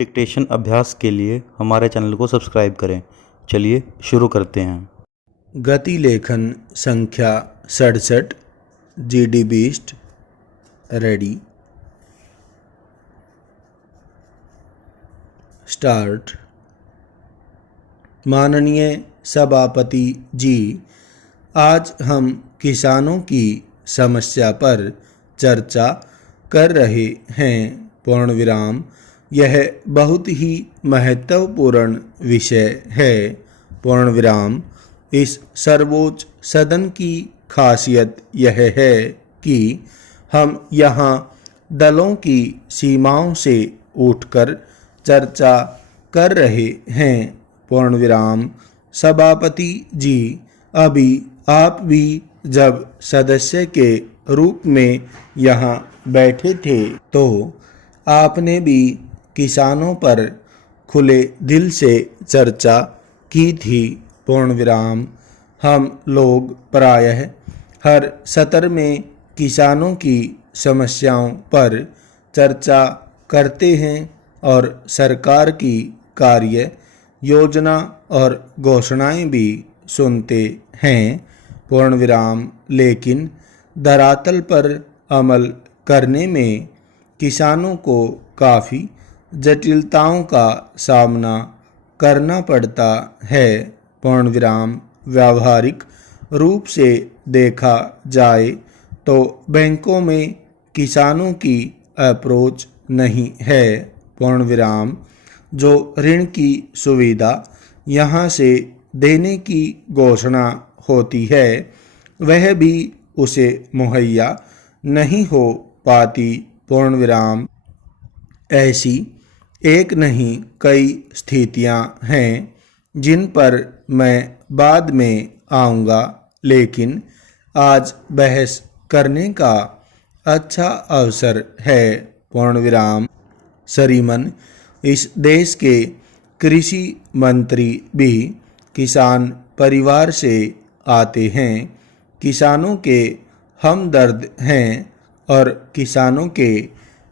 Dictation अभ्यास के लिए हमारे चैनल को सब्सक्राइब करें। चलिए शुरू करते हैं। गति लेखन संख्या 67 GD बीस्ट रेडी स्टार्ट। माननीय सभापति जी, आज हम किसानों की समस्या पर चर्चा कर रहे हैं। पूर्ण विराम। यह बहुत ही महत्वपूर्ण विषय है। पूर्ण विराम। इस सर्वोच्च सदन की खासियत यह है कि हम यहाँ दलों की सीमाओं से उठकर चर्चा कर रहे हैं। पूर्ण विराम। सभापति जी, अभी आप भी जब सदस्य के रूप में यहाँ बैठे थे तो आपने भी किसानों पर खुले दिल से चर्चा की थी। पूर्ण विराम। हम लोग प्रायः हर सत्र में किसानों की समस्याओं पर चर्चा करते हैं और सरकार की कार्य योजना और घोषणाएं भी सुनते हैं। पूर्ण विराम। लेकिन धरातल पर अमल करने में किसानों को काफ़ी जटिलताओं का सामना करना पड़ता है। पूर्ण विराम। व्यावहारिक रूप से देखा जाए तो बैंकों में किसानों की अप्रोच नहीं है। पूर्ण विराम। जो ऋण की सुविधा यहाँ से देने की घोषणा होती है वह भी उसे मुहैया नहीं हो पाती। पूर्ण विराम। ऐसी एक नहीं कई स्थितियां हैं जिन पर मैं बाद में आऊँगा, लेकिन आज बहस करने का अच्छा अवसर है। पूर्ण विराम। श्रीमान, इस देश के कृषि मंत्री भी किसान परिवार से आते हैं, किसानों के हमदर्द हैं और किसानों के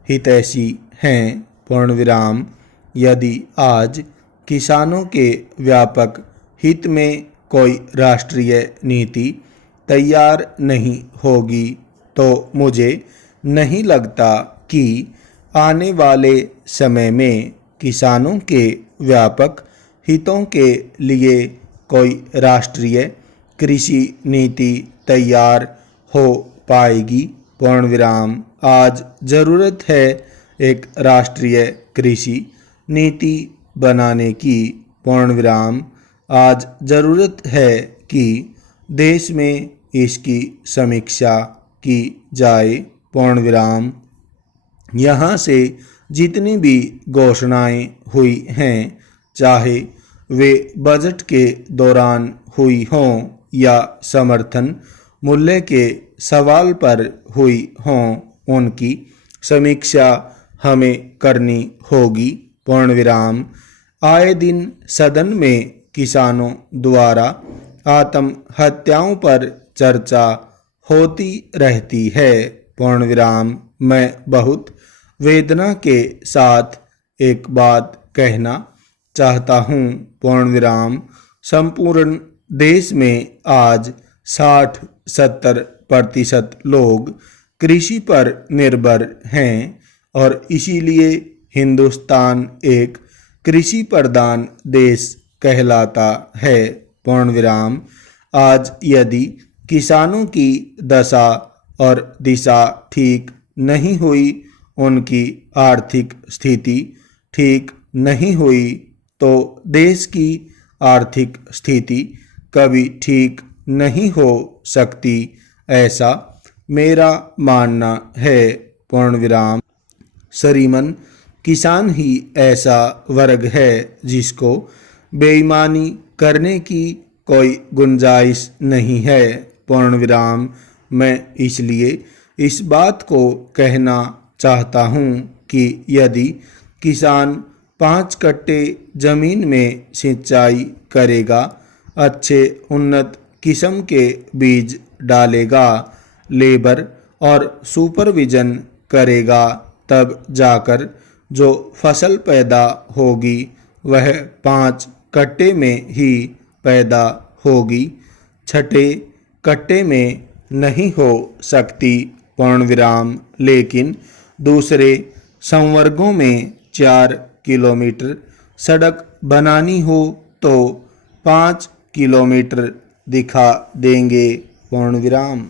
हितैषी हैं। पूर्ण विराम। यदि आज किसानों के व्यापक हित में कोई राष्ट्रीय नीति तैयार नहीं होगी तो मुझे नहीं लगता कि आने वाले समय में किसानों के व्यापक हितों के लिए कोई राष्ट्रीय कृषि नीति तैयार हो पाएगी। पूर्ण विराम। आज ज़रूरत है एक राष्ट्रीय कृषि नीति बनाने की। पूर्ण विराम। आज ज़रूरत है कि देश में इसकी समीक्षा की जाए। पूर्ण विराम। यहाँ से जितनी भी घोषणाएं हुई हैं, चाहे वे बजट के दौरान हुई हों या समर्थन मूल्य के सवाल पर हुई हों, उनकी समीक्षा हमें करनी होगी। पूर्ण विराम। आए दिन सदन में किसानों द्वारा आत्महत्याओं पर चर्चा होती रहती है। पूर्ण विराम। मैं बहुत वेदना के साथ एक बात कहना चाहता हूँ। पूर्ण विराम। संपूर्ण देश में आज 60-70% लोग कृषि पर निर्भर हैं और इसीलिए हिंदुस्तान एक कृषि प्रधान देश कहलाता है। पूर्ण विराम। आज यदि किसानों की दशा और दिशा ठीक नहीं हुई, उनकी आर्थिक स्थिति ठीक नहीं हुई तो देश की आर्थिक स्थिति कभी ठीक नहीं हो सकती, ऐसा मेरा मानना है। पूर्ण विराम। श्रीमान, किसान ही ऐसा वर्ग है जिसको बेईमानी करने की कोई गुंजाइश नहीं है। पूर्ण विराम। मैं इसलिए इस बात को कहना चाहता हूँ कि यदि किसान 5 कट्टे जमीन में सिंचाई करेगा, अच्छे उन्नत किस्म के बीज डालेगा, लेबर और सुपरविजन करेगा, तब जाकर जो फसल पैदा होगी वह 5 कट्टे में ही पैदा होगी। छठे कट्टे में नहीं हो सकती पूर्ण विराम, लेकिन दूसरे संवर्गों में 4 किलोमीटर सड़क बनानी हो तो 5 किलोमीटर दिखा देंगे पूर्ण विराम।